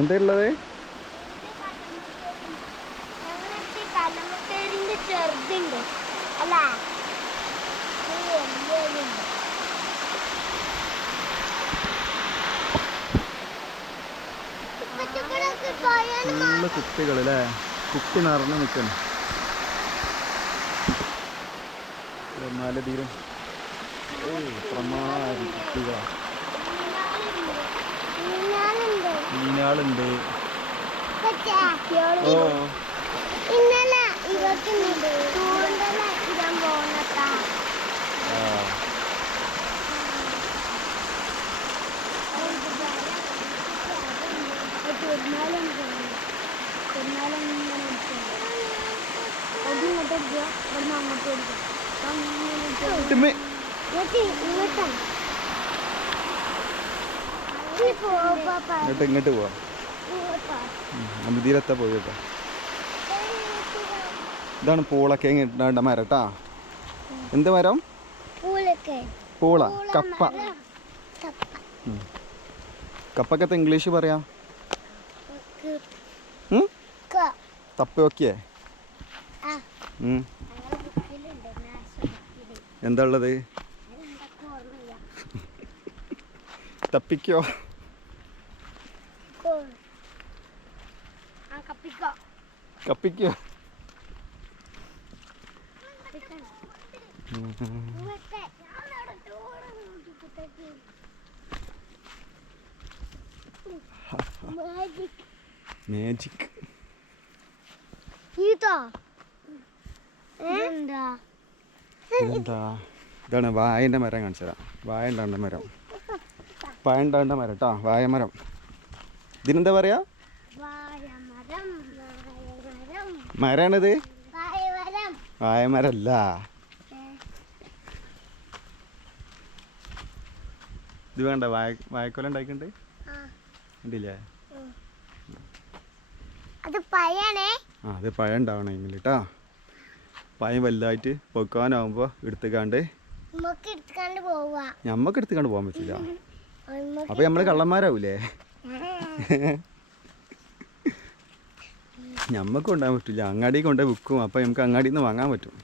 എന്താ ഉള്ളത്? ചെറുതുണ്ട് അല്ല ഫുള്ള് കുപ്പികൾ അല്ലേ? കുപ്പി നിറഞ്ഞു നിൽക്കണം. തീരം പ്രമാണി കുപ്പികളാണ്. മീനാളുണ്ട്. ഓ ഇന്നലെ ഇവർക്ക് ഇടാൻ പോകുന്നട്ടാ. ഇങ്ങോട്ട് പോവാ. നദിയിലെത്താ പോയി കേട്ടോ. ഇതാണ് പൂളൊക്കെ ഇടേണ്ട മരം കേട്ടാ. എന്ത് മരം? പൂള. കപ്പ. കപ്പക്കത്തെ ഇംഗ്ലീഷ് പറയാം തപ്പ നോക്കിയേ. എന്താ ഉള്ളത്? തപ്പിക്കോ. കപ്പിക്കോ. മാജിക്. ഇതെന്താ? ഇതാണ് വായൻ്റെ മരം. കാണിച്ചതാ. വായ ഉണ്ടാണ്ട മരം. വായ ഉണ്ടാണ്ട മരം കേട്ടോ. വായമരം. ഇതിനെന്താ പറയാ? മരാണിത്. വായമരല്ല. ഇത് വേണ്ട. വായക്കൊല ഉണ്ടാക്കിണ്ട്. കണ്ടില്ലേ? അത് പഴം ഉണ്ടാവണം എങ്കിൽ കേട്ടാ. പഴം വലുതായിട്ട് പൊക്കാനാവുമ്പോ എടുത്തുകാണ്ട് ഞമ്മക്ക് എടുത്തുകാണ്ട് പോകാൻ പറ്റില്ല. അപ്പൊ നമ്മള് കള്ളന്മാരാവൂലേ? ഞമ്മക്ക് കൊണ്ടുപോകാൻ പറ്റില്ല. അങ്ങാടി കൊണ്ടുപോയി വിൽക്കും. അപ്പം നമുക്ക് അങ്ങാടിയിൽ നിന്ന് വാങ്ങാൻ പറ്റും.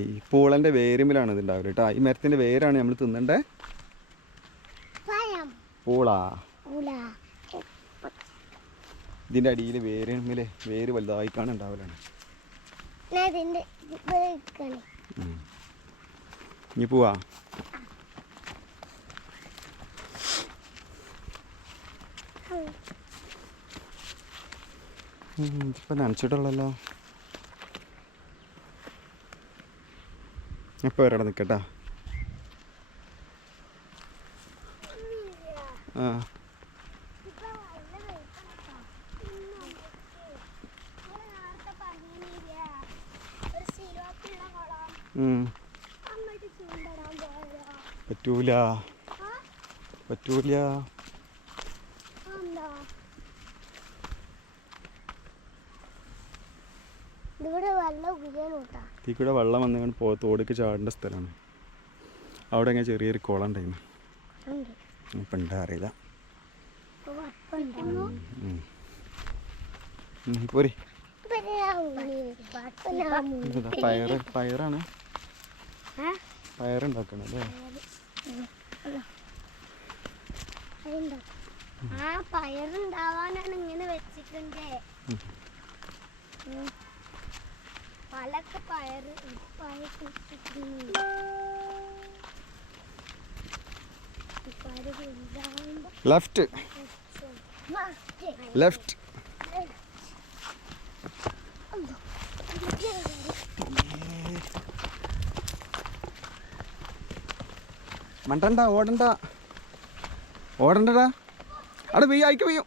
ഈ പൂളൻ്റെ വേരുമ്പിലാണ് ഇത് ഉണ്ടാവില്ല കേട്ടോ. ഈ മരത്തിൻ്റെ വേരാണ് നമ്മൾ തിന്നണ്ടേ. പൂള. ഇതിൻ്റെ അടിയിൽ വേര് വലുതായിക്കാണ് ഉണ്ടാവലാണ്. ഇനി പോവാ. ഇപ്പം നനച്ചിട്ടുള്ളല്ലോ. എപ്പോൾ വരാടെ നിൽക്കട്ടാ. ആ പറ്റൂല. ഈ കൂടെ വെള്ളം വന്നുകൊണ്ട് തോടിക്ക് ചാടേണ്ട സ്ഥലമാണ്. അവിടെ ഇങ്ങനെ ചെറിയൊരു കുളം ഉണ്ടായിരുന്നു. ഇപ്പം ഉണ്ടാ അറിയില്ല. പോരി. പയറാണ്. പയറുണ്ടാക്കണം അല്ലേ? പയറുണ്ടാവാനാണ് ഇങ്ങനെ വെച്ചിട്ടുണ്ട്. പലക്ക് പയറ് ലെഫ്റ്റ്. മണ്ടണ്ട. ഓടണ്ടടാ. അവിടെ പെയ്യും. അയക്ക് പെയ്യും.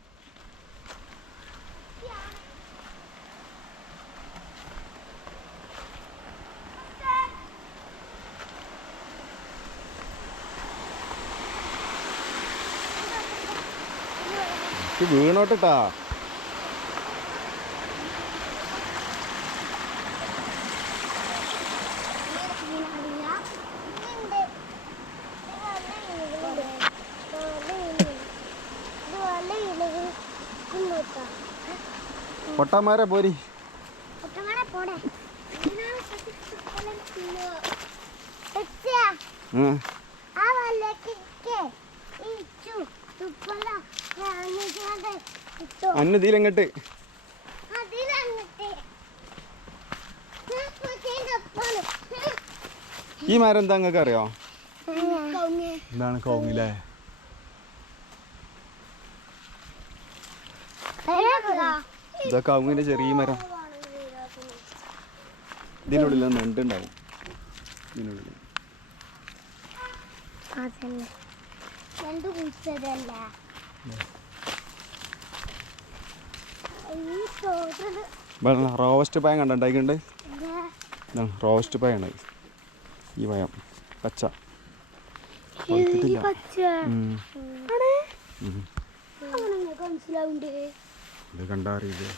വീണോട്ടാ. ഇങ്ങോട്ടാ പൊട്ടാമാരെ പോരി. ഒട്ടമാരെ പോടെ ഉം. ആ വല്ലേക്ക് ഇച്ചു തുപ്പല ഇട്ടോ അന്നതിയിലെങ്ങട്ട് അതിലങ്ങട്ട് ഈ മരം എന്താ നിങ്ങൾക്ക് അറിയോ? എന്താണ് കൗങ്ങില്ലേ? ഇതാ കൗങ്ങിന്റെ ചെറിയ മരം. ഇതിനുള്ളിൽ നെണ്ടുണ്ടാവും. ഇതിനുള്ളിൽ അതല്ലേ രണ്ട് കുഴിച്ചതല്ല ഈ തോട്ടല് റോസ്റ്റ് പഴം കണ്ടുണ്ടായിട്ടുണ്ട്. റോസ്റ്റ് പഴമാണ് ഈ പഴം പച്ച. മനസ്സിലാവുണ്ട് ഇത് കണ്ടറിയില്ലേ?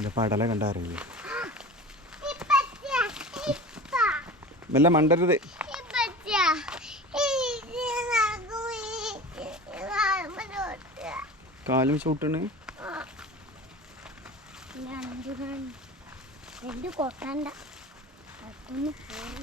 ഇത് പടല കണ്ടറിയില്ലേ? വല്ല മണ്ടരുത്. കാലും ചൂട്ടണ്. രണ്ട് കൊട്ടണ്ട അതൊന്ന് പോയി